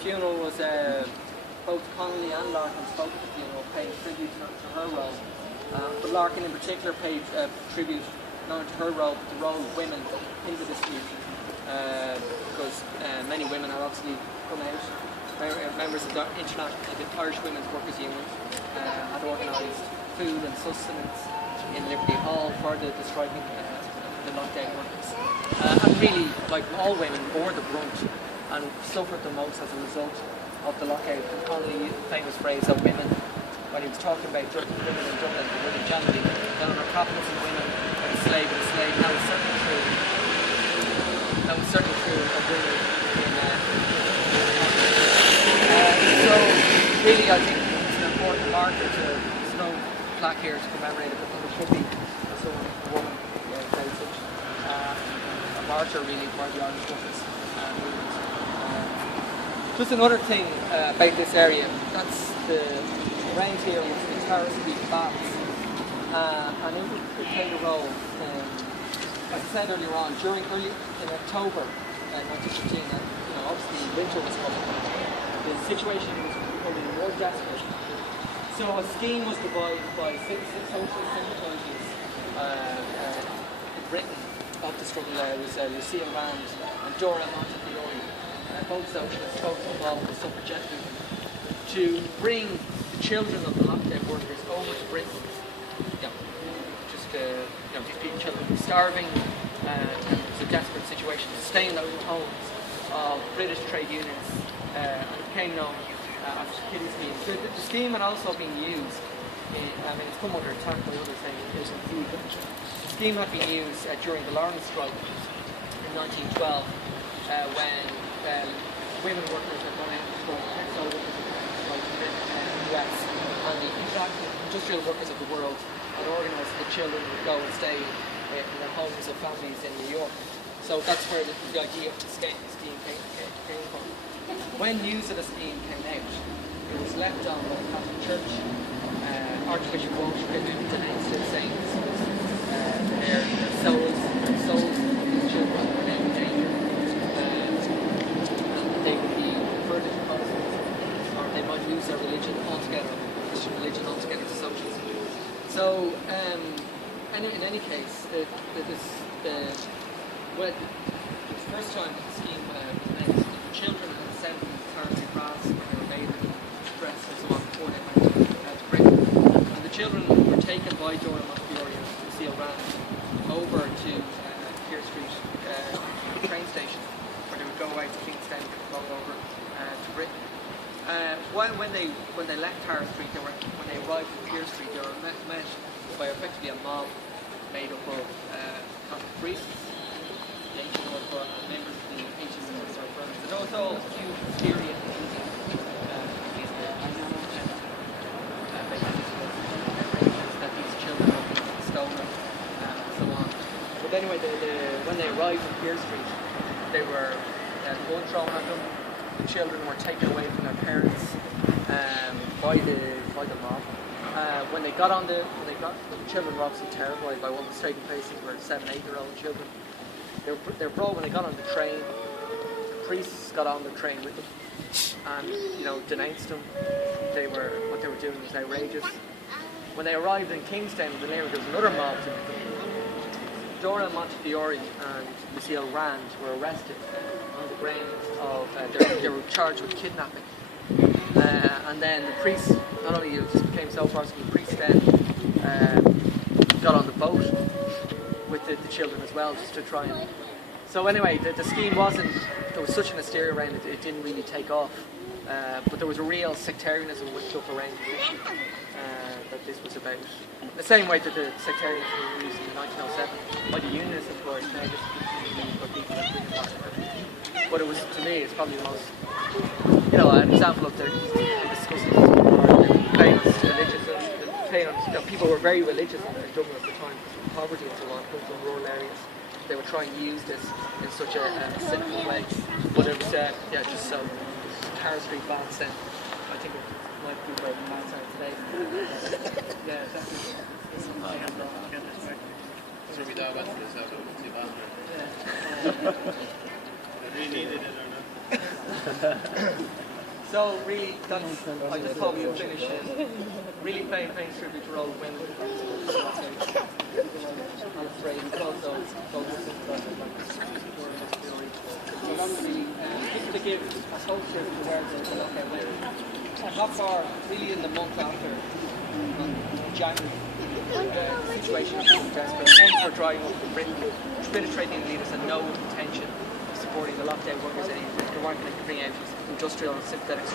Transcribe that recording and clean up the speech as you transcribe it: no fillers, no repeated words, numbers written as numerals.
funeral was both Connolly and Larkin spoke at the funeral, paid tribute to her role. But Larkin in particular paid tribute not only to her role, but the role of women in the dispute. Because many women are obviously come out. Members of the Irish Women's Workers' Union had organised food and sustenance in Liberty Hall for the striking, the lockdown workers. And really, like all women, bore the brunt and suffered the most as a result of the lockout. And Connolly, the famous phrase of women, when he was talking about women in Dublin, the women generally, then under capitalism, women, like a slave and a slave, that was certainly true. That was certainly true of women so really I think it's an important marker to, there's no plaque here to commemorate it, but there should be a woman played such a martyr really for the Irish workers movement. Just another thing about this area, that's the around here was the Tara Street Baths, and it played a role, as I said earlier on, early in October 1915, obviously winter was coming. The situation was becoming more desperate. So a scheme was devised by six social sympathisers in Britain of the struggle. There was Lucille Rand and Dora Montefiore, both socialists, both involved in the suffragette movement, to bring the children of the lockdown workers over to Britain. These people, children were starving, and it was a desperate situation to stay in those homes of British trade unions, and it became known as the Kiddie Scheme. The scheme had also been used, it's come under attack by others saying it isn't food, but the scheme had been used during the Lawrence strike in 1912, when women workers had gone out to textile workers in the US, and the industrial workers of the world had organised that the children would go and stay in their homes of families in New York. So that's where the idea of the scheme came from. When news of the scheme came out, it was left on by the Catholic Church. Archbishop Walsh denounced it, saying their souls of these children were now in danger. They would be converted to Protestants, or they might lose their religion altogether, Christian religion altogether to socialism. So, in any case, the first time that the scheme was announced, the children had sent them to Carnegie Cross when they were bathed in dress and so on before they went to Britain. And the children were taken by Dora Montefiore and Lucille Rand over to Keir Street train station, where they would go out to Kingston and go over to Britain. When they left Tara Street, when they arrived at Keir Street, they were met by effectively a mob made up of Catholic priests, the ancient order, and members of the ancient order of Burmans. It was all huge hysteria and that these children were being stolen and so on. But anyway, when they arrived in Keir Street, they were gun thrown at them. The children were taken away from their parents by the mob. When the children were obviously terrified by what was taking place. These were 7, 8-year-old children. They were brought when they got on the train. The priests got on the train with them and denounced them. What they were doing was outrageous. When they arrived in Kingstown, there was another mob to meet them. Dora Montefiore and Lucille Rand were arrested on the grounds of they were charged with kidnapping. And then the priests, not only it just became so far, so the priests then got on the boat with the children as well, just to try and... So anyway, the scheme wasn't, there was such an hysteria around it, it didn't really take off. But there was a real sectarianism which up around the issue that this was about. The same way that the sectarianism was used in 1907 by the Unionists, of course, now this is for people that didn't want it. But it was, to me, it's probably the most, an example of their discussing famous religious, people were very religious in Dublin at the time, poverty and so on, come from rural areas. They would try and use this in such a cynical way. But it was, just so Tara Street Baths then. I think it might be where the baths are today. Yeah, definitely. So we thought about this out of the bathroom. Yeah. We needed it or not. So really, that's, I just thought we would finish it. Really paying tribute to all the women. I'm afraid it's also focusing on so that's really, just to give a whole tribute to where the lockout went. Not far, really in the month after, January, the situation was desperate. Homes were drying up in Britain. British trade union leaders had no intention of supporting the lockdown workers anymore. They weren't going to bring out industrial and synthetic